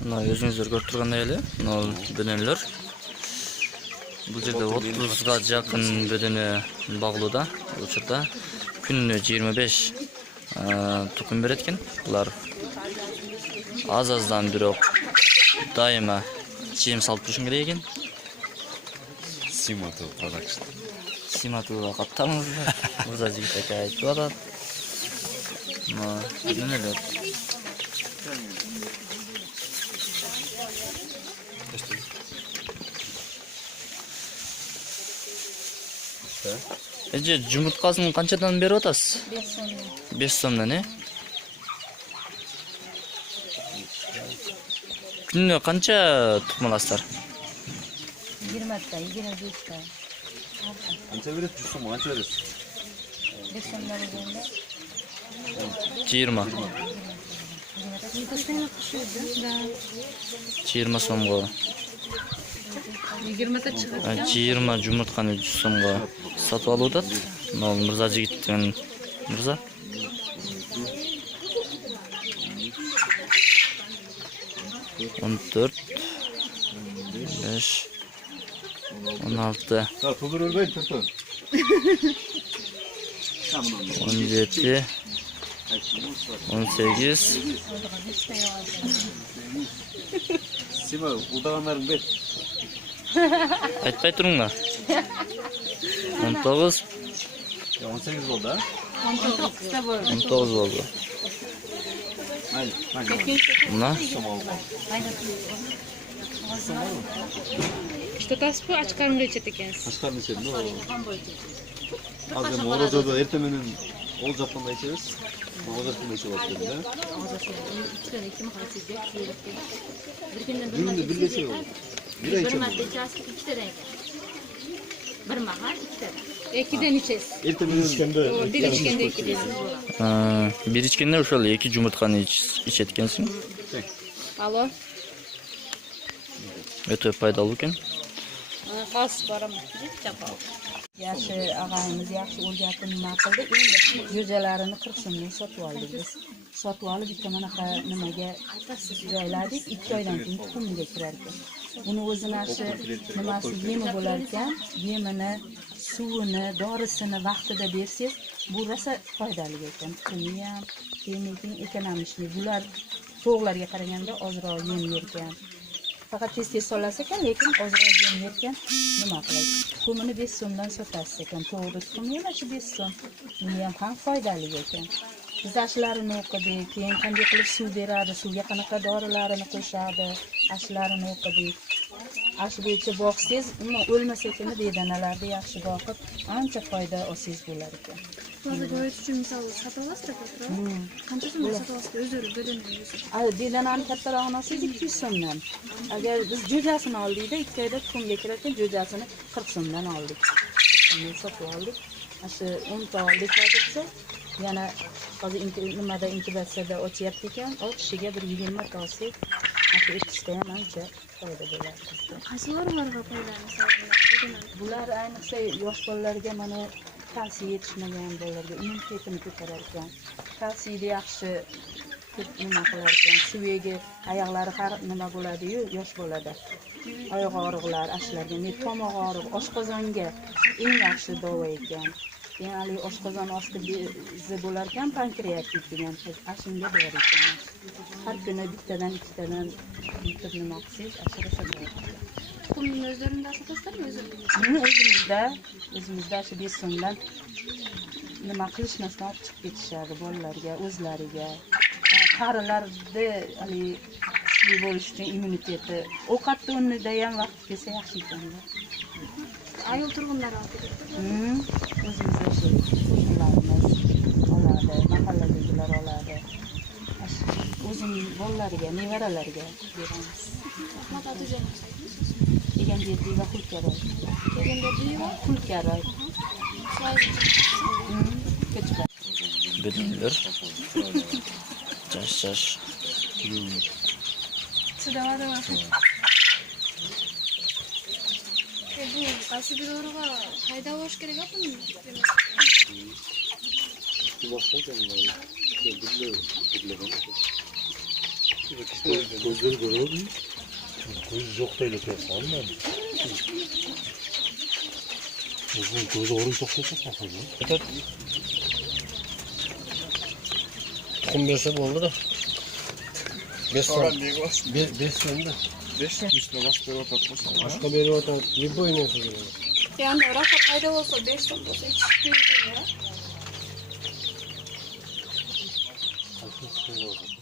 Mana o'zingizlar ko'rib turgandek ele, mana bedenler. Bu yerda 30 ga yaqin bedeni bog'luda. O'chirda kunni 25 tuxum beretken. Bular az-azdan biroq doimo jem salib turishim kerak ekan. Simato production. Simatova qattamizda. Murzajiga aka aytib beradi. Nimalar? Ece jumurtqasini qanchadan berib o'tasiz? 5 so'mdan. 5 so'mdan, ne? Kunni qancha tuxum olasizlar? 20 ta, 25 ta. Qancha berasiz? 100 so'm qancha berasiz? 5 so'mdan bo'lganda 20. 20 so'mga. 20 ta chiqadi. 20 jumurtqani 100 so'mga sotib oluvdat. Mana Mirzajigit degan Mirza. On 4 5 16 Ha, to'g'ri o'rbaydi, to'g'ri. 17 18 Sima, udag'anlaring ber. aytmay turinglar. 19 18 bo'ldi, ha? 19 ta bo'ldi. 19 bo'ldi. Mayli, mayli. Mana Что tasbu ochqarim necha ekansiz? Tashqari necha edi? Hozir Morozoda ertamen ol Japonda ichamiz. Morozoda ichib o'tdi-da. Günde bir necha bo'ldi? Bir ay ichamiz. Bir mahal 2 ta. 2dan ichasiz. Ertamen ichganda Bir ichganda 2 deysiz. bir ichganda o'shal 2 jumurtqani ichetgansiz. Alo. O'ta foydali ekan. Hozir boraman. Yaxshi og'ayimiz yaxshi o'rgatib nima qildi? Endi jo'jalarini 40 so'mdan sotib oldik biz. Sotib olib bitta manaqa nimaga joyladik, 2 oydan keyin tuxumga kirar ekan. Uni o'zini yaxshi nimasi yemi bo'lar ekan, yemini, suvini, dorisini vaqtida bersangiz, bu rosa foydali ekan. Tuxumni ham, keyin ekonomishli. Bular to'g'larga qaraganda ozroq yem yerkan. Faqat tez solasiz ekan, lekin ozroq yem yerkan, nima qiladi? Tuxumini 5 so'mdan sotasiz ekan. To'g'ri tuxum yana shu 5 so'm. Buni ham foydali ekan. Biz ashlarini o'qidik, keyin qanday qilib suv beradi, suvga qanaqa dorilarini qo'shadi, ashlarini o'qidik. Ash bo'yicha boqsangiz, uni o'lmasa ekan, bedanalarni yaxshi boqib, ancha foyda olsangiz bo'lar ekan. To'g'ri uchun misol sotib olasizlar, qancha so'mdan sotib olasizlar? O'zlari bedanani o'zi. Bedanani kattarog'ini olsangiz 200 so'mdan. Agar biz jo'jasini oldik-da, 2 oyda tuxumga kirarkan jo'jasini 40 so'mdan oldik. 40 so'mdan sotib oldik. Shu 10 ta oldik hozircha. Yana hozir nimada inkubatsiyada ochyapti ekan, ochishiga bir 20 ta olsak, shu ekishda ham ancha foyda bo'ladi bizga. Qaysilarga foydali? Bular ayniqsa yosh bolalarga mana kalsiy yetishmagan bolalarga immunitetini ko'tarar ekan. Kalsiyni yaxshi nima qilar ekan, suviga oyoqlari har nima bo'ladi-yu, yosh bolada. Oyoq og'riqlar, ashlarga, tomoq og'riq, oshqozonga eng yaxshi davo ekan. Yani oshqozon osti bezi bo'lar ekan, pankreatit degan ashunga bor ekan. Har kuni bittadan ikkitadan yutib nima qilsangiz, ashirasa bo'ladi. Tuxumni o'zlaringizda sotasizlarmi, O'zimizda shu 5 so'mdan nima qilishmasdan olib chiqib ketishadi bolalarga, o'zlariga. Qarilarni hali kuchli bo'lish uchun immuniteti ovqatni o'rnida ham vaqt kelsa yaxshi ekan. ayol turg'unlar oladi. O'zimizda shu qo'shnilarimiz oladi, mahalladagilar oladi. O'zim bolalariga, nevaralariga beramiz. Rahmat otajon. Egamberdi va Xulkaroy. Egamberdi va Xulkaroy. Bedenler. Caş. Sidavada var. Bu qaysi bir o'rg'a qayda olish kerak ekan? Gözleri görüyor mu? Göz yok da öyle pek var mı? Gözü orun çok çok bakıyor. Kum versem oldu da. 5 son. 5 son da. 5 son üstüne başka bir otak olsun. Başka bir orta bir boyun olsun. Yani rafa payda olsa 5 ton olsa hiç çıkmıyor ya. Kaçın çıkıyor orada.